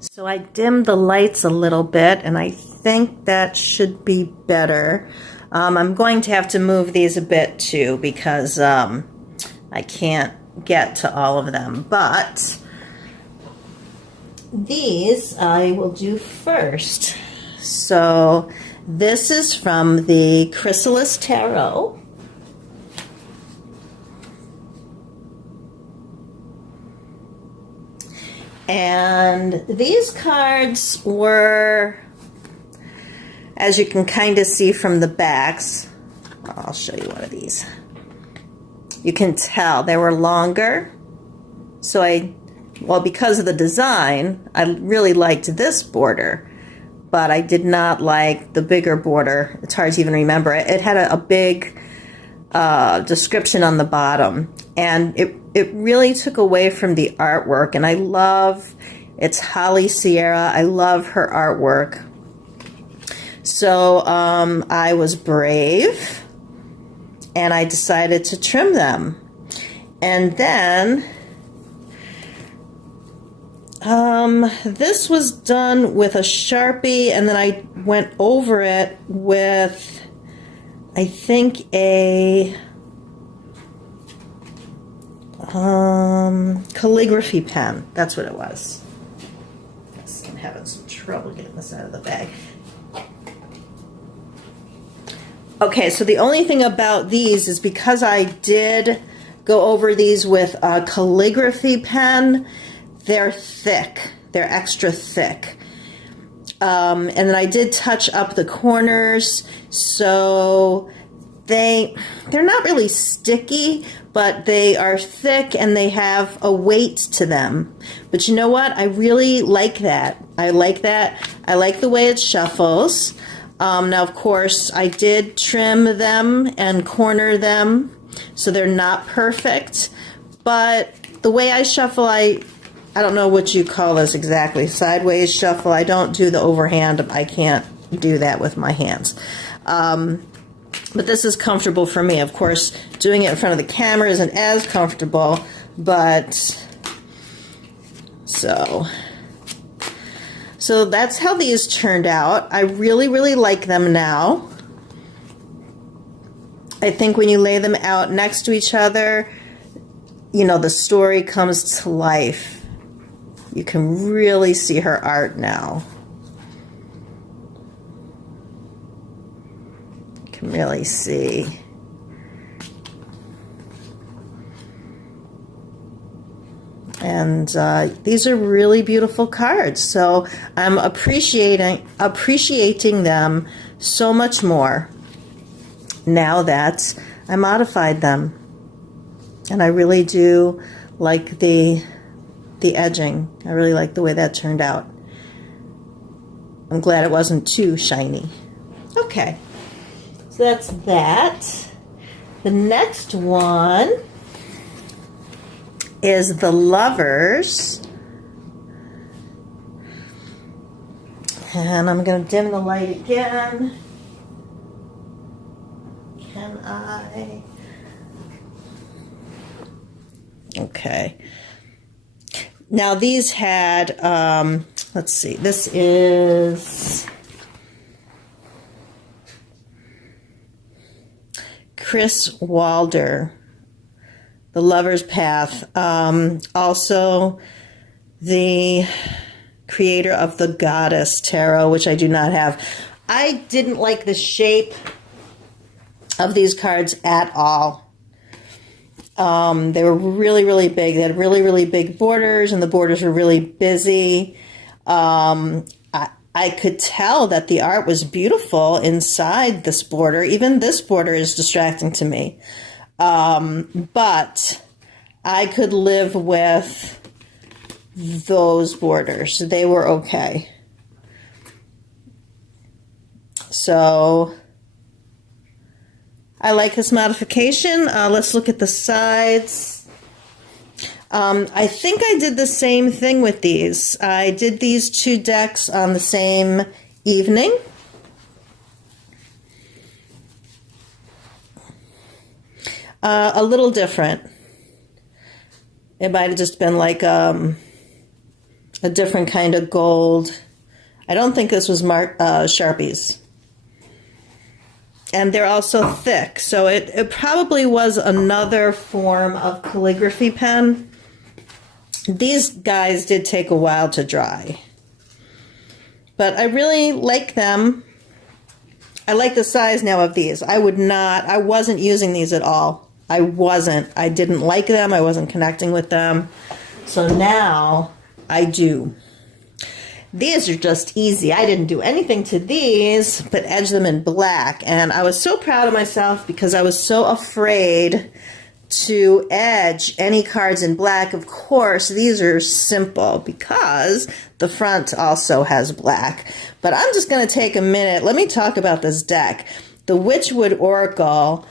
So I dimmed the lights a little bit, and I think that should be better. I'm going to have to move these a bit too because I can't get to all of them. But these I will do first. So this is from the Chrysalis Tarot. And these cards were, as you can kind of see from the backs, I'll show you one of these. You can tell they were longer. So well, because of the design, I really liked this border, but I did not like the bigger border. It's hard to even remember it. It had a big description on the bottom, and it really took away from the artwork. And I love, it's Holly Sierra. I love her artwork. So I was brave, and I decided to trim them. And then this was done with a Sharpie, and then I went over it with, I think, a calligraphy pen. That's what it was. I'm having some trouble getting this out of the bag. Okay, so the only thing about these is because I did go over these with a calligraphy pen, they're thick. They're extra thick. And then I did touch up the corners, so they're not really sticky, but they are thick and they have a weight to them. But you know what? I really like that. I like that. I like the way it shuffles. Now, of course, I did trim them and corner them, so they're not perfect. But the way I shuffle, I don't know what you call this exactly. Sideways shuffle. I don't do the overhand. I can't do that with my hands. But this is comfortable for me. Of course, doing it in front of the camera isn't as comfortable, but so that's how these turned out. I really, really like them now. I think when you lay them out next to each other, you know, the story comes to life. You can really see her art now. You can really see. And these are really beautiful cards, so I'm appreciating them so much more now that I modified them. And I really do like the edging. I really like the way that turned out. I'm glad it wasn't too shiny. Okay, so that's that. The next one is the Lovers. And I'm going to dim the light again. Can I? Okay. Now these had, let's see, this is Chris Wilder, The Lover's Path. Also the creator of the Goddess Tarot, which I do not have. I didn't like the shape of these cards at all. They were really, really big. They had really, really big borders, and the borders were really busy. I could tell that the art was beautiful inside this border. Even this border is distracting to me. But I could live with those borders. They were okay. So I like this modification. Let's look at the sides. I think I did the same thing with these. I did these two decks on the same evening. A little different. It might have just been like a a different kind of gold. I don't think this was Sharpies. And they're also thick, so it probably was another form of calligraphy pen. These guys did take a while to dry. But I really like them. I like the size now of these. I wasn't using these at all. I didn't like them. I wasn't connecting with them. So now I do. These are just easy. I didn't do anything to these but edge them in black. And I was so proud of myself because I was so afraid to edge any cards in black. Of course, these are simple because the front also has black. But I'm just going to take a minute. Let me talk about this deck. The Witchwood Oracle.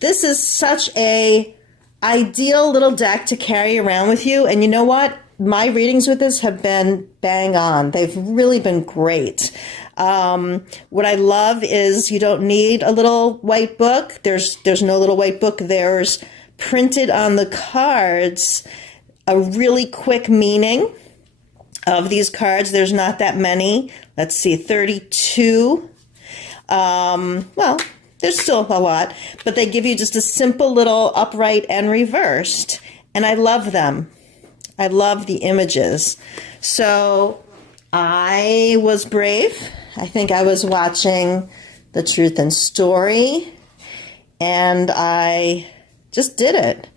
This is such a ideal little deck to carry around with you. And you know what? My readings with this have been bang on. They've really been great. What I love is you don't need a little white book. There's no little white book. There's printed on the cards a really quick meaning of these cards. There's not that many. Let's see, 32. Well, there's still a lot, but they give you just a simple little upright and reversed. And I love them. I love the images. So I was brave. I think I was watching The Truth and Story, and I just did it.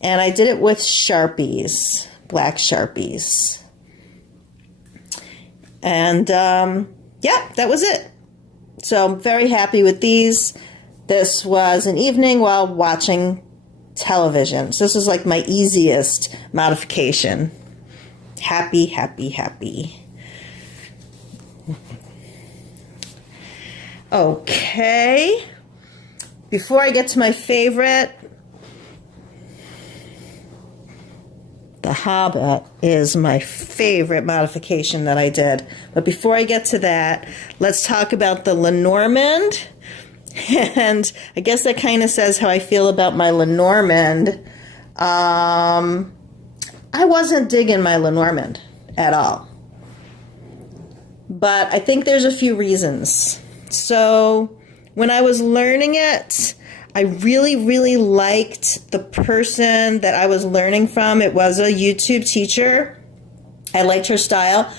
And I did it with Sharpies, black Sharpies. And yeah, that was it. So I'm very happy with these. This was an evening while watching television. So this is like my easiest modification. Happy, happy, happy. Okay. Before I get to my favorite, The Hobbit is my favorite modification that I did. But before I get to that, let's talk about the Lenormand. And I guess that kind of says how I feel about my Lenormand. I wasn't digging my Lenormand at all. But I think there's a few reasons. So when I was learning it, I really, really liked the person that I was learning from. It was a YouTube teacher. I liked her style,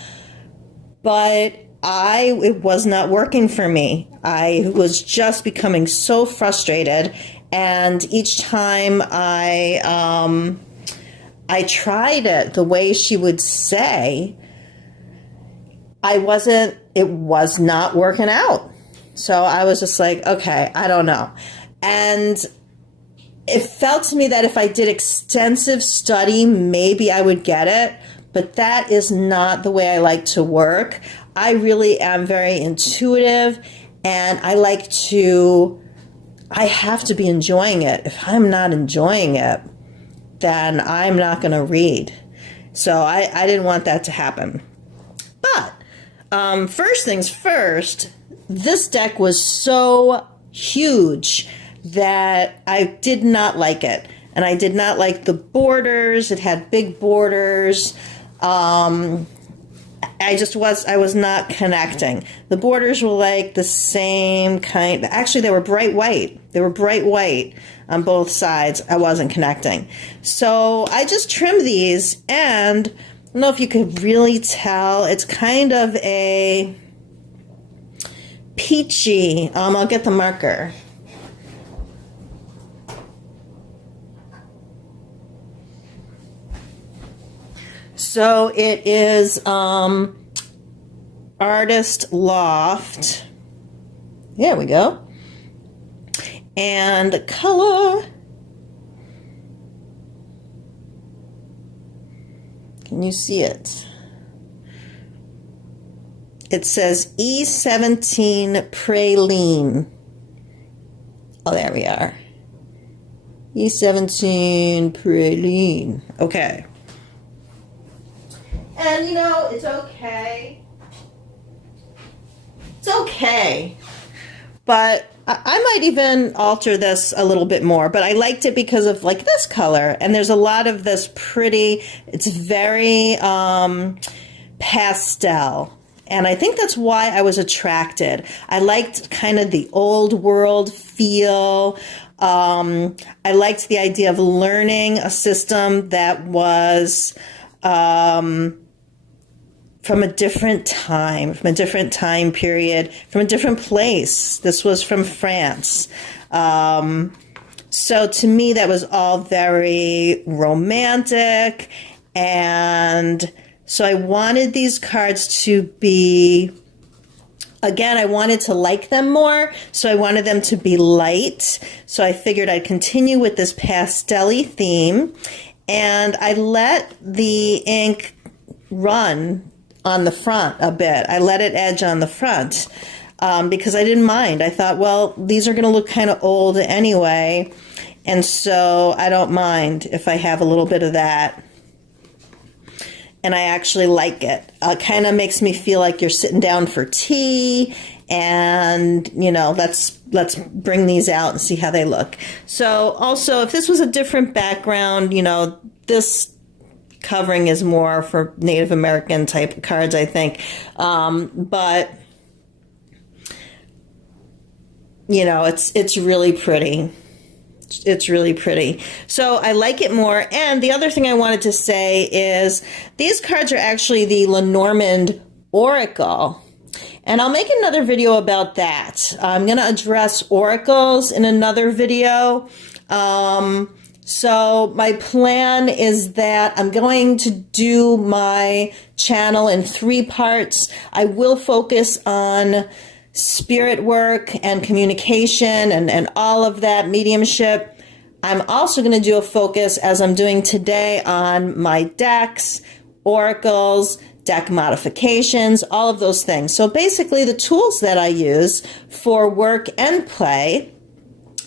but it was not working for me. I was just becoming so frustrated, and each time I tried it the way she would say, it was not working out. So I was just like, okay, I don't know. And it felt to me that if I did extensive study, maybe I would get it, but that is not the way I like to work. I really am very intuitive, and I have to be enjoying it. If I'm not enjoying it, then I'm not going to read. So I didn't want that to happen. But first things first, this deck was so huge that I did not like it. And I did not like the borders. It had big borders. I was not connecting. The borders were like the same kind. Actually, they were bright white. They were bright white on both sides. I wasn't connecting. So I just trimmed these, and I don't know if you could really tell. It's kind of a peachy. I'll get the marker. So it is Artist Loft. There we go. And the color. Can you see it? It says E17 Praline. Oh, there we are. E17 Praline. Okay. And, you know, it's okay. It's okay. But I might even alter this a little bit more. But I liked it because of, like, this color. And there's a lot of this pretty, it's very pastel. And I think that's why I was attracted. I liked kind of the old world feel. I liked the idea of learning a system that was from a different time period, from a different place. This was from France. So to me, that was all very romantic. And so I wanted these cards to be, again, I wanted to like them more. So I wanted them to be light. So I figured I'd continue with this pastel-y theme. And I let the ink run on the front a bit. I let it edge on the front because I didn't mind. I thought, well, these are going to look kind of old anyway. And so I don't mind if I have a little bit of that. And I actually like it. Kind of makes me feel like you're sitting down for tea, and you know, let's bring these out and see how they look. So also, if this was a different background, you know, this covering is more for Native American type cards, I think. But you know, it's really pretty. It's really pretty. So I like it more. And the other thing I wanted to say is these cards are actually the Lenormand Oracle. And I'll make another video about that. I'm going to address oracles in another video. So my plan is that I'm going to do my channel in 3 parts. I will focus on spirit work and communication and all of that, mediumship. I'm also going to do a focus, as I'm doing today, on my decks, oracles, deck modifications, all of those things. So basically the tools that I use for work and play.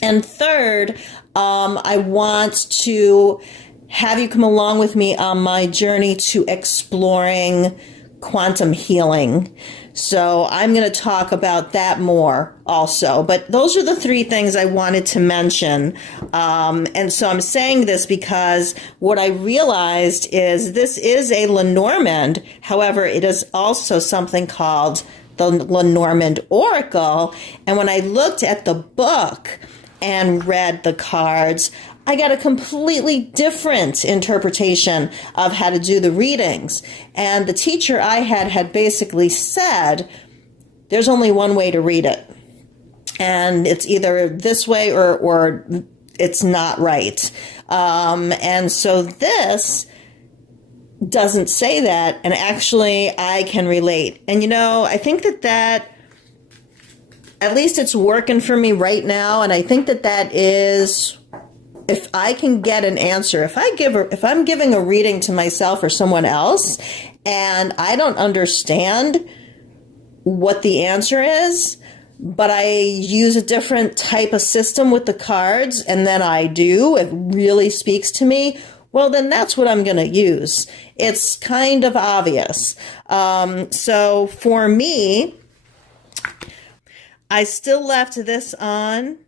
And third, I want to have you come along with me on my journey to exploring quantum healing. So I'm going to talk about that more also. But those are the 3 things I wanted to mention. And so I'm saying this because what I realized is this is a Lenormand. However, it is also something called the Lenormand Oracle. And when I looked at the book and read the cards, I got a completely different interpretation of how to do the readings. And the teacher I had basically said, there's only one way to read it. And it's either this way or it's not right. And so this doesn't say that. And actually, I can relate. And, you know, I think that at least it's working for me right now. And I think that is, if I can get an answer, if I'm giving a reading to myself or someone else and I don't understand what the answer is, but I use a different type of system with the cards and then it really speaks to me, well, then that's what I'm going to use. It's kind of obvious. So for me, I still left this on,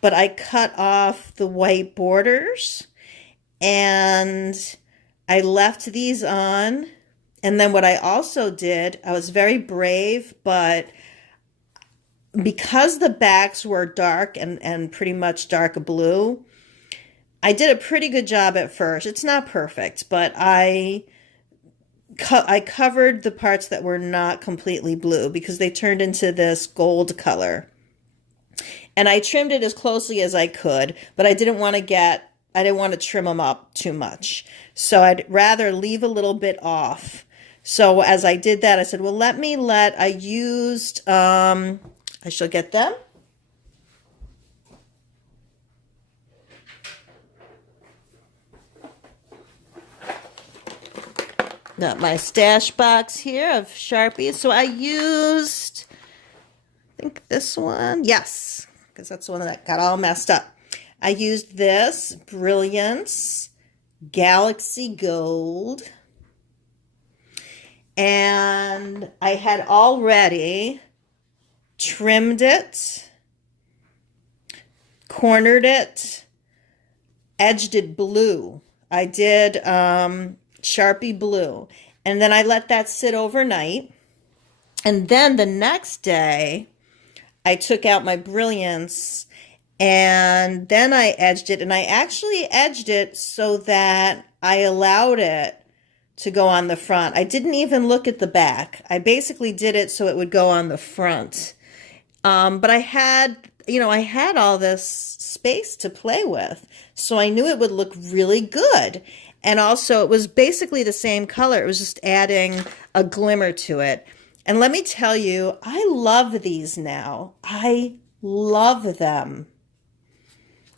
but I cut off the white borders and I left these on. And then what I also did, I was very brave, but because the backs were dark and pretty much dark blue, I did a pretty good job at first. It's not perfect, but I covered the parts that were not completely blue because they turned into this gold color. And I trimmed it as closely as I could, but I didn't want to trim them up too much. So I'd rather leave a little bit off. So as I did that, I said, well, I used, I shall get them. Got my stash box here of Sharpies. So I used, I think this one. Yes, because that's the one that got all messed up. I used this Brilliance Galaxy Gold. And I had already trimmed it, cornered it, edged it blue. I did Sharpie blue. And then I let that sit overnight. And then the next day, I took out my Brilliance and then I edged it. And I actually edged it so that I allowed it to go on the front. I didn't even look at the back. I basically did it so it would go on the front. But I had, I had all this space to play with. So I knew it would look really good. And also it was basically the same color. It was just adding a glimmer to it. And let me tell you, I love these now. I love them.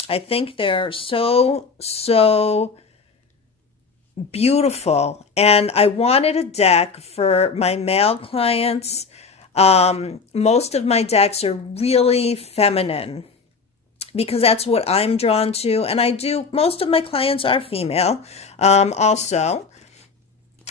I think they're so, so beautiful. And I wanted a deck for my male clients. Most of my decks are really feminine because that's what I'm drawn to. And most of my clients are female also.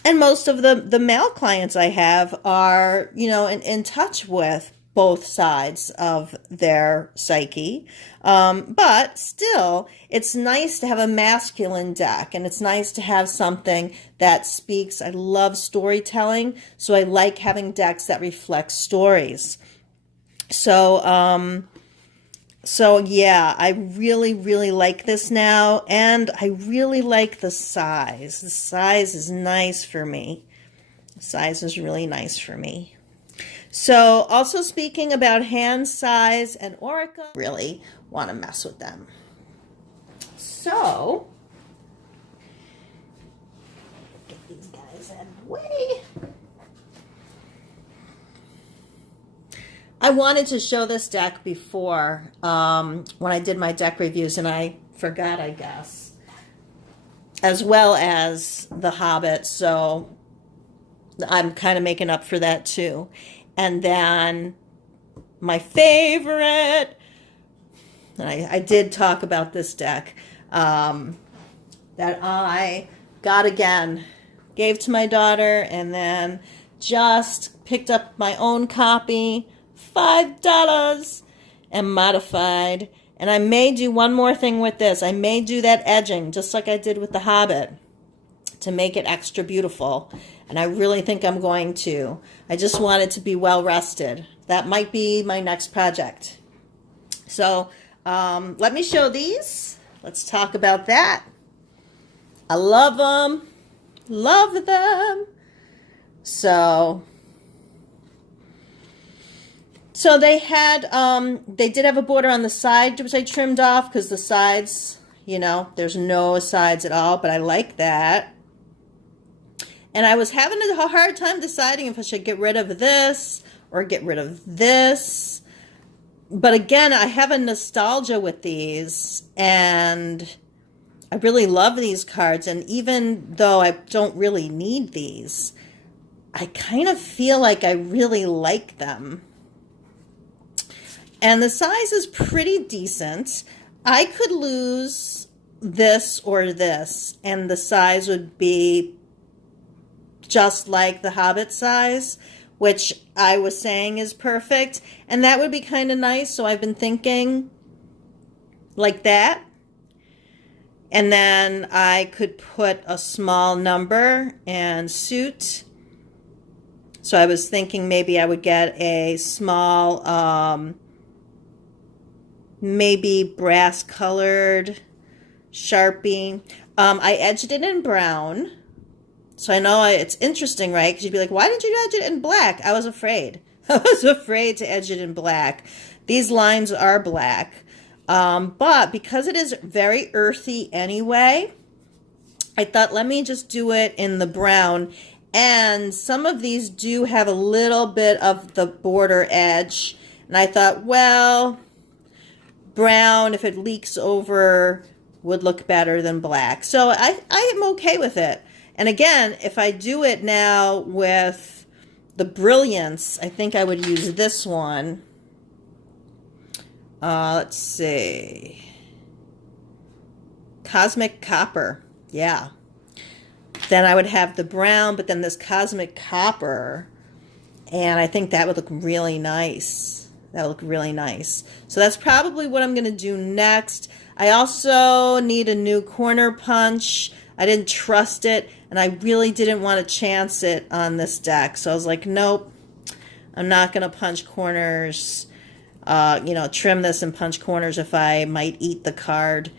And most of the male clients I have are, in touch with both sides of their psyche. But still, it's nice to have a masculine deck, and it's nice to have something that speaks. I love storytelling, so I like having decks that reflect stories. So yeah, I really, really like this now, and I really like the size. The size is nice for me. The size is really nice for me. So also speaking about hand size and Orica, really want to mess with them. So, get these guys out of the way. I wanted to show this deck before when I did my deck reviews, and I forgot, I guess, as well as The Hobbit, so I'm kind of making up for that too. And then my favorite, I did talk about this deck that I got again, gave to my daughter, and then just picked up my own copy, $5, and modified. And I may do one more thing with this. I may do that edging, just like I did with The Hobbit, to make it extra beautiful. And I really think I'm going to. I just want it to be well rested. That might be my next project. So let me show these. Let's talk about that. I love them. Love them. So they did have a border on the side, which I trimmed off because the sides, there's no sides at all, but I like that. And I was having a hard time deciding if I should get rid of this or get rid of this. But again, I have a nostalgia with these, and I really love these cards. And even though I don't really need these, I kind of feel like I really like them. And the size is pretty decent. I could lose this or this, and the size would be just like the Hobbit size, which I was saying is perfect. And that would be kind of nice. So I've been thinking like that. And then I could put a small number and suit. So I was thinking maybe I would get a small, maybe brass colored Sharpie. I edged it in brown. So I know it's interesting, right? Because you'd be like, why didn't you edge it in black? I was afraid. I was afraid to edge it in black. These lines are black. But because it is very earthy anyway, I thought, let me just do it in the brown. And some of these do have a little bit of the border edge. And I thought, well, brown, if it leaks over, would look better than black. So I am okay with it. And again, if I do it now with the Brilliance, I think I would use this one. Let's see. Cosmic Copper. Yeah. Then I would have the brown, but then this Cosmic Copper. And I think that would look really nice. That would look really nice. So that's probably what I'm going to do next. I also need a new corner punch. I didn't trust it, and I really didn't want to chance it on this deck. So I was like, nope, I'm not going to punch corners, trim this and punch corners if I might eat the card.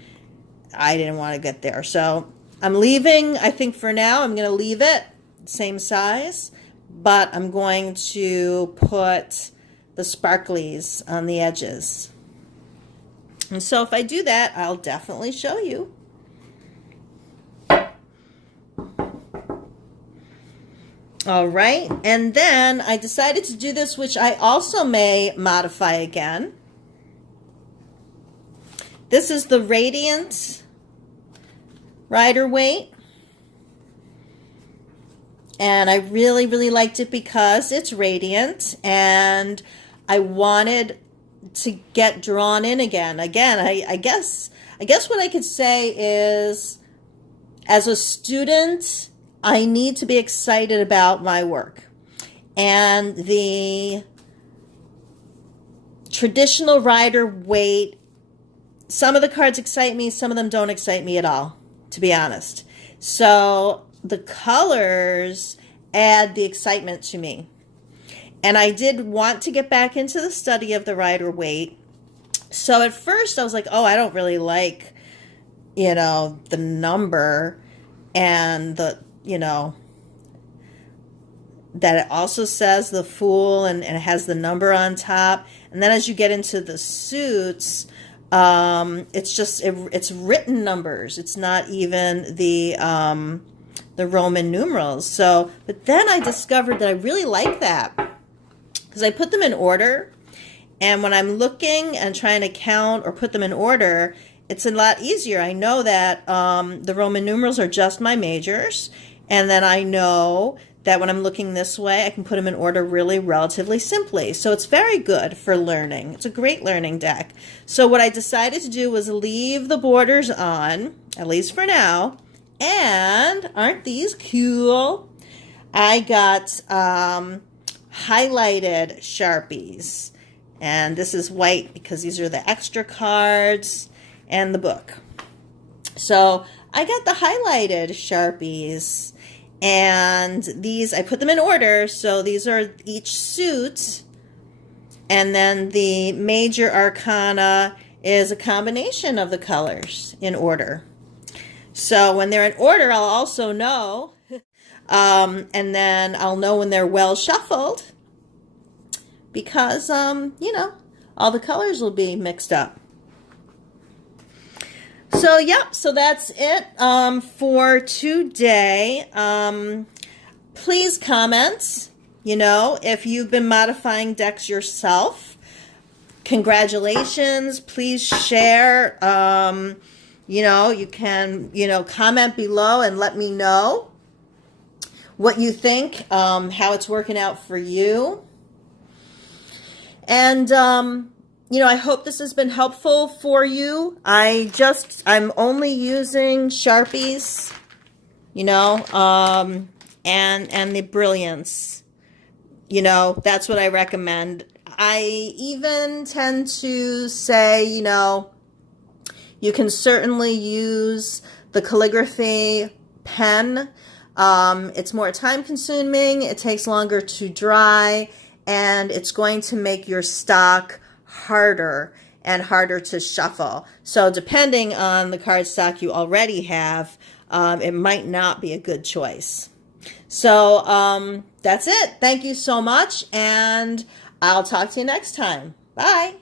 I didn't want to get there. So I'm leaving, I think for now, I'm going to leave it same size, but I'm going to put the sparklies on the edges. And so if I do that, I'll definitely show you. All right, and then I decided to do this, which I also may modify again. This is the Radiant Rider-Waite. And I really, really liked it because it's radiant, and I wanted to get drawn in again. I guess what I could say is, as a student, I need to be excited about my work. And the traditional Rider-Waite, some of the cards excite me, some of them don't excite me at all, to be honest. So the colors add the excitement to me. And I did want to get back into the study of the Rider-Waite. So at first I was like, oh, I don't really like, the number and the, that it also says the Fool and it has the number on top. And then as you get into the suits, it's written numbers. It's not even the Roman numerals. So, but then I discovered that I really like that because I put them in order, and when I'm looking and trying to count or put them in order, it's a lot easier. I know that the Roman numerals are just my majors, and then I know that when I'm looking this way, I can put them in order really relatively simply. So it's very good for learning. It's a great learning deck. So what I decided to do was leave the borders on, at least for now. And aren't these cool? I got highlighted Sharpies. And this is white because these are the extra cards and the book. So I got the highlighted Sharpies. And these, I put them in order. So these are each suit. And then the major arcana is a combination of the colors in order. So when they're in order, I'll also know, and then I'll know when they're well shuffled because, all the colors will be mixed up. So, yep, so that's it for today. Please comment, if you've been modifying decks yourself. Congratulations. Please share. You can, comment below and let me know what you think, how it's working out for you. And, I hope this has been helpful for you. I'm only using Sharpies, and the Brilliance. That's what I recommend. I even tend to say, you can certainly use the calligraphy pen. It's more time consuming, it takes longer to dry, and it's going to make your stock harder and harder to shuffle. So depending on the card stock you already have, it might not be a good choice. So that's it. Thank you so much, and I'll talk to you next time. Bye.